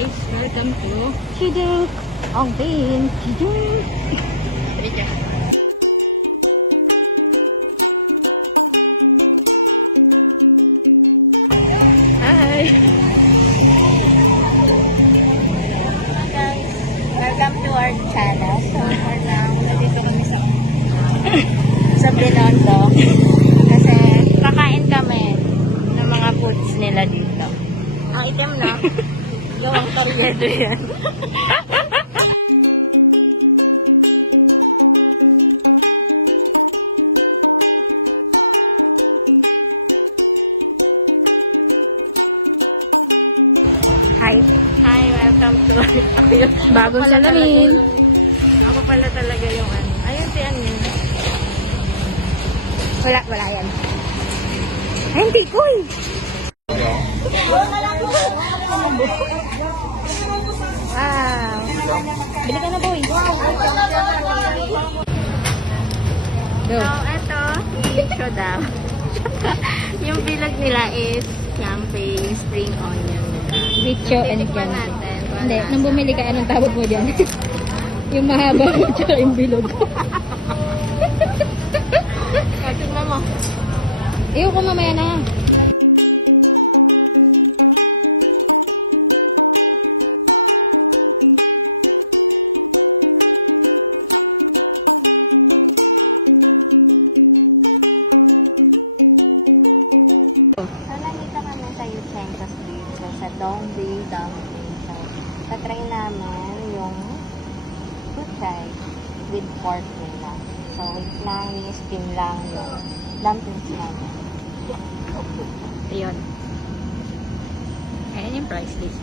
guys, welcome to Chiding Ong Bin Chiding. Hi Guys, welcome to our channel. So for now, nandito kami sa Binondo kasi kakain kami ng mga foods nila dito. Ang item na, gawang karyedo yan. Hi. Hi, welcome to Bagong salamin. Ako pala talaga yung ano. Ayun si ano. Wala yan. Ay, hindi ko eh. Wow. Bili ka na, boy. Go. So, eto, i-show daw. Yung bilog nila is champagne, spring onion. Bicho and Titikman candy. natin. Hindi, nung bumili ka, anong tawag mo dyan? Yung mahaba mo, tsaka yung bilog. Tignan mo. Ayoko mamaya na. So, nandito kami sa Yuchenko Street. So, sa Dongbei Dumpling. So, tatry namin yung kuchay with pork nila. So, wait lang, ni-steam lang yung dumplings namin. Ayun. Ayan yung price list.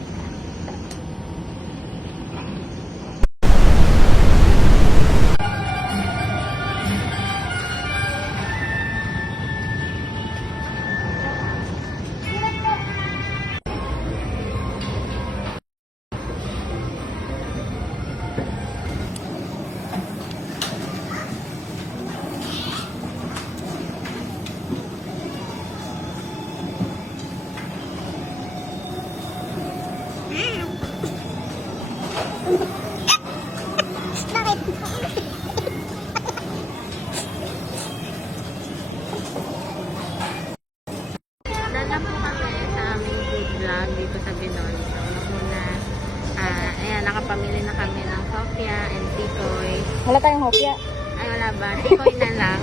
Dala po kami sa aming food vlog dito sa Binondo. Muna, ayan, nakapamili na kami ng Sofia and Tikoy. Wala tayong hopya. Ay, wala ba? Tikoy na lang.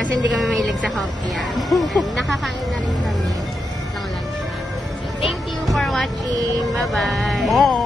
Kasi hindi kami mahilig sa Sofia. And nakakain na rin kami ng lunch natin. So, thank you for watching. Bye-bye! Bye!